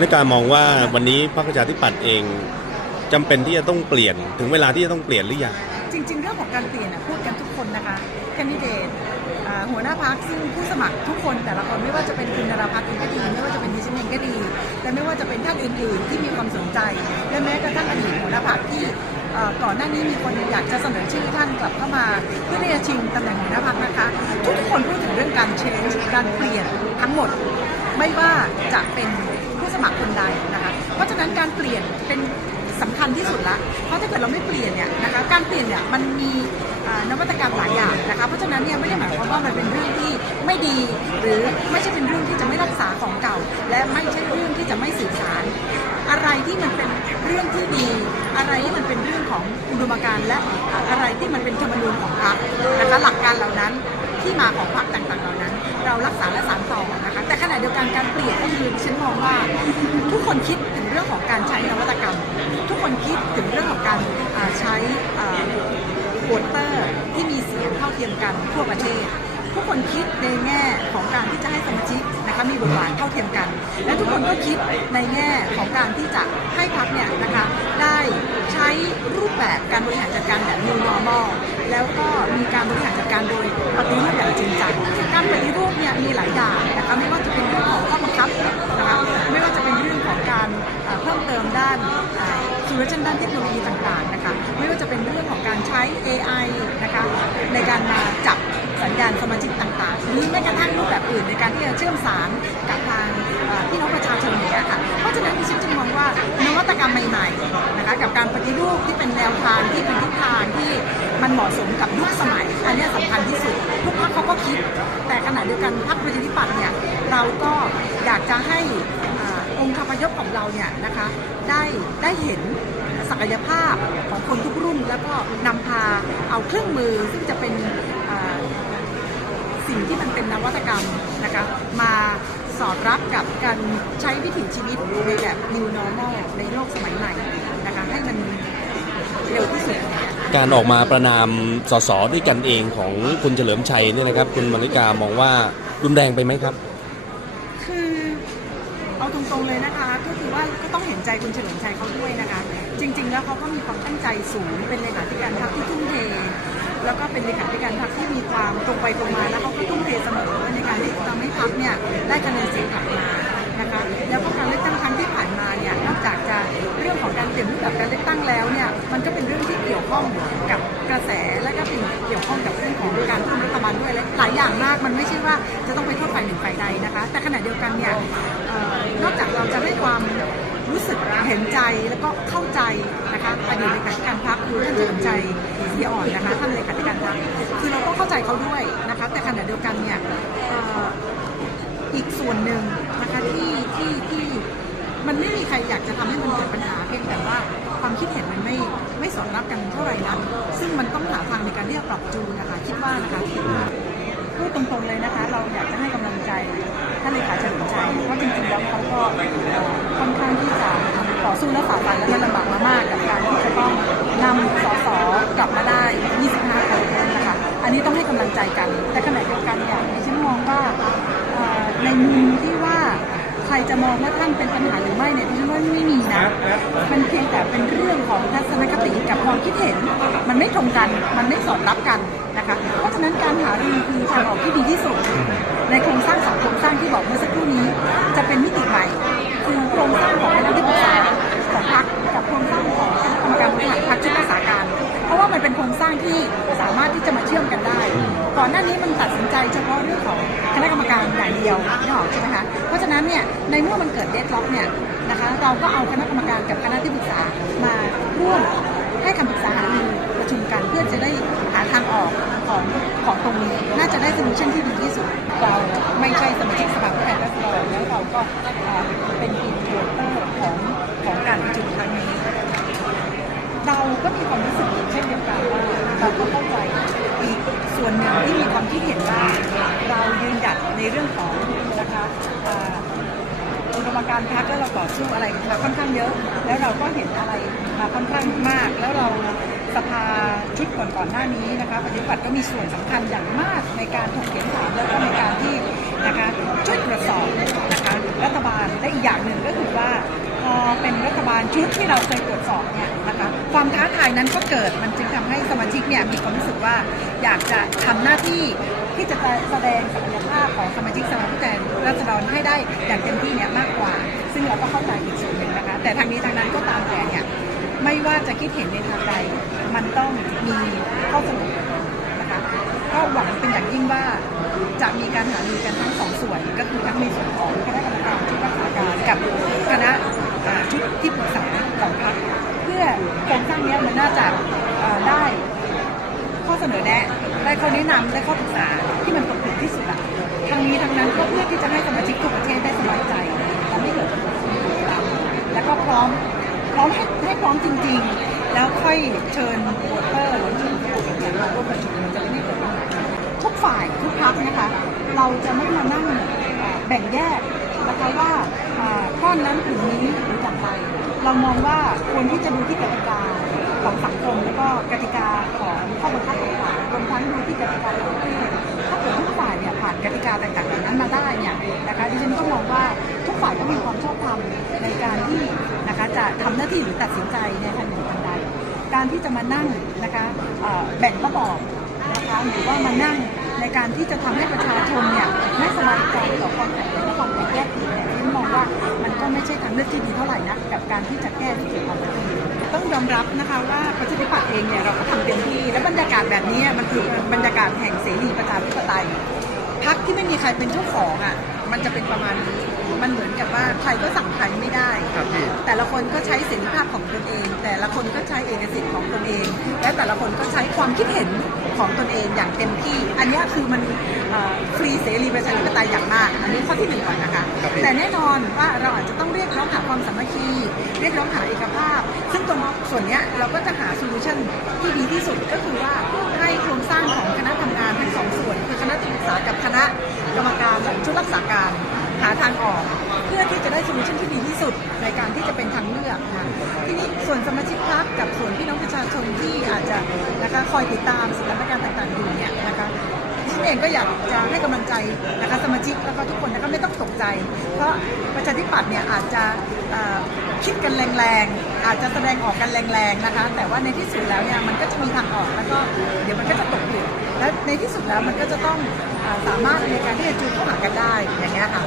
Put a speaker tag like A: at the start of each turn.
A: ในการมองว่าวันนี้พรรคประชาธิปัตย์เองจำเป็นที่จะต้องเปลี่ยนถึงเวลาที่จะต้องเปลี่ยนหรือยัง
B: จริง ๆ เรื่องของการเปลี่ยนพูดกันทุกคนนะคะแคนดิเดตหัวหน้าพักซึ่งผู้สมัครทุกคนแต่ละคนไม่ว่าจะเป็นคุณนราพัฒน์ก็ดีไม่ว่าจะเป็นดิฉันเองก็ดีและไม่ว่าจะเป็นท่านอื่นๆที่มีความสนใจ และแม้กระทั่งอดีตหัวหน้าพักที่ก่อนหน้านี้มีคนอยากจะเสนอชื่อท่านกลับเข้ามาเพื่อที่จะชิงตำแหน่งหัวหน้าพักนะคะ ทุกๆคนพูดถึงเรื่องการเชนการเปลี่ยนทั้งหมด ไม่ว่าจะเป็น มัครคนใดนะคะ เพราะฉะนั้นการเปลี่ยนเป็นสำคัญที่สุดละ เพราะถ้าเกิดเราไม่เปลี่ยนเนี่ยนะคะ การเปลี่ยนเนี่ยมันมีนวัตกรรมหลายอย่างนะคะ เพราะฉะนั้นเนี่ยไม่ได้หมายความว่ามันเป็นเรื่องที่ไม่ดี หรือไม่ใช่เป็นเรื่องที่จะไม่รักษาของเก่า และไม่ใช่เรื่องที่จะไม่สื่อสาร อะไรที่มันเป็นเรื่องที่ดี อะไรที่มันเป็นเรื่องของอุดมการณ์และอะไรที่มันเป็นธรรมนูญของพรรคนะคะหลักการเหล่านั้นที่มาของพรรคต่างๆเหล่านั้น เรารักษาและสานต่อนะคะแต่ขณะเดียวกันการเปลี่ยนก็คือฉันมองว่า คนคิดถึงเรื่องของการใช้นวัตกรรม ทุกคนคิดถึงเรื่องของการใช้โวตเตอร์ที่มีเสียงเท่าเทียมกันทั่วประเทศ ทุกคนคิดในแง่ของการที่จะให้สมาชิกนะคะมีบทบาทเท่าเทียมกัน และทุกคนก็คิดในแง่ของการที่จะให้พักเนี่ยนะคะได้ใช้รูปแบบการบริหารจัดการแบบ new normal แล้วก็มีการบริหารจัดการโดยปฏิรูปอย่างจริงจังการปฏิรูปเนี่ยมีหลายอย่างนะคะไม่ว่าจะเป็น สูรชันด้านเทคโนโลยีต่างๆนะคะไม่ว่าจะเป็นเรื่องของการใช้ AI นะคะในการมาจับสัญญาณสมาชิกต่างๆ หรือแม้กระทั่งรูปแบบอื่นในการที่จะเชื่อมสารกับทางพี่น้องประชาชนเงี้ยค่ะเพราะฉะนั้นดิฉันจึงมองว่านวัตกรรมใหม่ๆนะคะกับการปฏิรูปที่เป็นแนวทางที่เป็นทิศทางที่มันเหมาะสมกับยุคสมัยอันนี้สำคัญที่สุดทุกพรรคเขาก็คิด แต่ขณะเดียวกันพรรคประชาธิปัตย์เนี่ยเราก็อยากจะให้ องค์คาพยพของเราเนี่ยนะคะได้ได้เห็นศักยภาพของคนทุกรุ่น แล้วก็นำพาเอาเครื่องมือซึ่งจะเป็นสิ่งที่มันเป็นนวัตกรรมนะคะมาสอดรับกับการใช้วิถีชีวิตในแบบ new normal ในโลกสมัยใหม่นะคะให้มันเร็วที่สุด
A: การออกมาประนามสสด้วยกันเองของคุณเฉลิมชัยเนี่ยนะครับ คุณมริกามองว่ารุนแรงไปไหมครับ
B: เอาตรงๆเลยนะคะ ก็คือว่าก็ต้องเห็นใจคุณเฉลิมชัยเขาด้วยนะคะ จริง ๆ แล้วเขาก็มีความตั้งใจสูง เป็นเลขาธิการพรรคที่ทุ่มเท แล้วก็เป็นเลขาธิการพรรคที่มีความตรงไปตรงมาแล้วเขาก็ทุ่มเทเสมอในการที่ทำให้พรรคเนี่ยได้คะแนนเสียงกลับมานะคะ แล้วก็การเลือกตั้งครั้งที่ผ่านมาเนี่ยนอกจากจะเรื่องของการเปลี่ยนรูปแบบการเลือกตั้งแล้วเนี่ยมันก็เป็นเรื่องที่เกี่ยวข้องกับกระแสและก็เป็นเกี่ยวข้องกับเรื่องของการร่ว มรัฐบาลด้วยและหลายอย่างมากมันไม่ใช่ว่าจะต้องไปโทษฝ่ายหนึ่งฝ่ายใดนะคะ แต่ขณะเดียวกันเนี่ยออนอกจากเราจะให้ความรู้สึกเห็นใจแล้วก็เข้าใจนะคะอดีตเลขาธิการพรรคคือท่านเฉลิมชัยศรีอ่อนนะคะท่านเลขาธิการพรรคคือเราต้องเข้าใจเขาด้วยนะคะ แต่ขณะเดียวกันเนี่ยอีกส่วนหนึ่งนะคะที่ที่ที่มันไม่มีใครอยากจะทำให้มันเกิดปัญหาเพียงแต่ว่า ความคิดเห็นมันไม่ไม่สอดรับกันเท่าไหร่นักซึ่งมันต้องหาทางในการที่จะปรับจูนนะคะคิดว่านะคะคิดว่าพูดตรงๆเลยนะคะ เราอยากจะให้กำลังใจท่านเลขาเฉลิมชัยเพราะจริงๆแล้วเขาก็เอ่อค่อนข้างที่จะต่อสู้และฝ่าฟันและมันลำบากมามากกับการที่จะต้องนำสสกลับมาได้ 25 คนนะคะอันนี้ต้องให้กำลังใจกัน แต่ขณะเดียวกันอย่างดิฉันมองว่าในมุม รจะมองว่าท่านเป็นปัญหาหรือไม่เนี่ยดิฉันว่าไม่มีนะ มันเพียงแต่เป็นเรื่องของทัศนคติกับความคิดเห็น มันไม่ตรงกัน มันไม่สอดรับกันนะคะ เพราะฉะนั้นการหารือคือทางออกที่ดีที่สุด ในโครงสร้างสองโครงสร้างที่บอกเมื่อสักครู่นี้ จะเป็นมิติ สร้างที่สามารถที่จะมาเชื่อมกันได้ ก่อนหน้านี้มันตัดสินใจเฉพาะเรื่องของคณะกรรมการอย่างเดียวนึกออกใช่ไหมคะเพราะฉะนั้นเนี่ยในเมื่อมันเกิดเดดล็อกเนี่ยนะคะเราก็เอาคณะกรรมการกับคณะที่ปรึกษามาร่วมให้คำปรึกษาหารือประชุมกันเพื่อจะได้หาทางออกของของตรงนี้ น่าจะได้โซลูชันที่ดีที่สุด เราไม่ใช่สมาชิกสภาผู้แทนราษฎรแล้วเราก็เอ่อเป็นอินโทรเตอร์ของของการประชุมครั้งนี้ เราก็มีความรู้สึกเช่นเดียวกันว่าเราก็เข้าใจอีกส่วนหนึ่งที่มีความคิดเห็นว่าเรายืนหยัดในเรื่องของนะคะเอ่ออุดมการณ์พรรูอะไรมาค่อนข้างเยอะ แล้วเราก็เห็นอะไรมาค่อนข้างมาก แล้วเราสภาชุดก่อนก่อนๆหน้านี้นะคะปฏิบัติก็มีส่วนสำคัญอย่างมากในการถกเถียงถามแล้วก็ในการที่นะคะช่วยตรวจสอบนะคะรัฐบาลและอีกอย่างหนึ่งก็คือว่าพอเป็นรัฐบาลชุดที่เราเคยตรวจสอบเนี่ยนะคะความท้าทายนั้นก็เกิดมันจึงทำให้สมาชิกเนี่ยมีความรู้สึกว่าอยากจะทำหน้าที่ที่จะแสดงศักยภาพของสมาชิกสภาผู้แทนราษฎรให้ได้อย่างเต็มที่เนี่ยมากกว่า ซึ่งเราก็เข้าใจอีกส่วนหนึ่งนะคะ แต่ทางนี้ทางนั้นก็ตามแต่เนี่ยไม่ว่าจะคิดเห็นในทางใดมันต้องมีข้อสรุปนะคะก็หวังเป็นอย่างยิ่งว่าจะมีการหารือกันทั้งสองส่วน ก็คือทั้งในส่วนของคณะกรรมการชุดรักษาการกับคณะชุดที่ปรึกษาของพรรคเพื่อโครงสร้างนี้มันน่าจะได้ข้อเสนอแนะได้ข้อแนะนำได้ข้อปรึกษาที่มันตรงจุดที่สุดอะทางนี้ทางนั้นก็เพื่อที่จะให้สมาชิกทุกประเทศได้สบายใจ ทำให้เกิดความสงบตามแล้วก็พร้อมพร้อมให้ให้พร้อมจริง ๆ แล้วค่อยเชิญโวเตอร์หรือเชิญผู้เสียงมาร่วมประชุมจะไม่ได้เกิดปัญหาทุกฝ่ายทุกพักนะคะ เราจะไม่มานั่งแบ่งแยกนะคะว่าอ่าก้อนนั้นกลุ่มนี้หรืออย่างไรเรามองว่าควรที่จะดูที่กติกาของสังคมแล้วก็กติกาของข้อบังคับต่างๆรวมทั้งดูที่กติกาของประเทศถ้าเกิดทุกฝ่ายเนี่ยผ่านกติกาต่างๆเหล่านั้นมาได้เนี่ยนะคะดิฉันก็มองว่า ฝ่ายก็มีความชอบธรรมในการที่นะคะจะทำหน้าที่หรือตัดสินใจในทางหนึ่งทางใด การที่จะมานั่งนะคะแบ่งกระบอกนะคะหรือว่ามานั่งในการที่จะทำให้ประชาชนเนี่ยไม่สบายใจต่อความขัดแย้งและความแตกแยกอีกเนี่ยฉันมองว่ามันก็ไม่ใช่ทางเลือกที่ดีเท่าไหร่นะกับการที่จะแก้วิกฤตความขัดแย้งต้องยอมรับนะคะว่าประชาธิปัตย์เองเนี่ยเราก็ทำเต็มที่ และบรรยากาศแบบนี้มันคือบรรยากาศแห่งเสรีประชาธิปไตยพักที่ไม่มีใครเป็นเจ้าของอะมันจะเป็นประมาณนี้ มันเหมือนกับว่าใครก็สั่งใครไม่ได้
C: ครับพี่
B: แต่ละคนก็ใช้เสรีภาพของตนเอง แต่ละคนก็ใช้เอกสิทธิ์ของตนเอง และแต่ละคนก็ใช้ความคิดเห็นของตนเองอย่างเต็มที่ อันเนี้ยคือมันฟรีเสรีประชาธิปไตยอย่างมาก อันนี้ข้อที่หนึ่งก่อนนะคะ
C: ครับพี่
B: แต่แน่นอนว่าเราอาจจะต้องเรียกร้องหาความสามัคคี เรียกร้องหาเอกภาพ ซึ่งตรงส่วนเนี้ยเราก็จะหาโซลูชันที่ดีที่สุดก็คือว่าให้โครงสร้างของคณะทำงานทั้งสองส่วน คือคณะที่ปรึกษากับคณะกรรมการและชุดรักษาการ หาทางออก เพื่อที่จะได้โซลูชันที่ดีที่สุดในการที่จะเป็นทางเลือกนะทีนี้ส่วนสมาชิกพรรคกับส่วนพี่น้องประชาชนที่อาจจะนะคะคอยติดตามสถานการณ์ต่างๆอยู่เนี่ยนะคะฉันเองก็อยากจะให้กำลังใจนะคะสมาชิกแล้วก็ทุกคนนะคะไม่ต้องตกใจ เพราะประชาธิปัตย์เนี่ยอาจจะคิดกันแรงๆ อาจจะแสดงออกกันแรงๆนะคะ แต่ว่าในที่สุดแล้วเนี่ยมันก็จะมีทางออกแล้วก็เดี๋ยวมันก็จะตกผลึกและในที่สุดแล้วมันก็จะต้องอสามารถในการที่จะจูนเข้าหากันได้อย่างเงี้ยค่ะ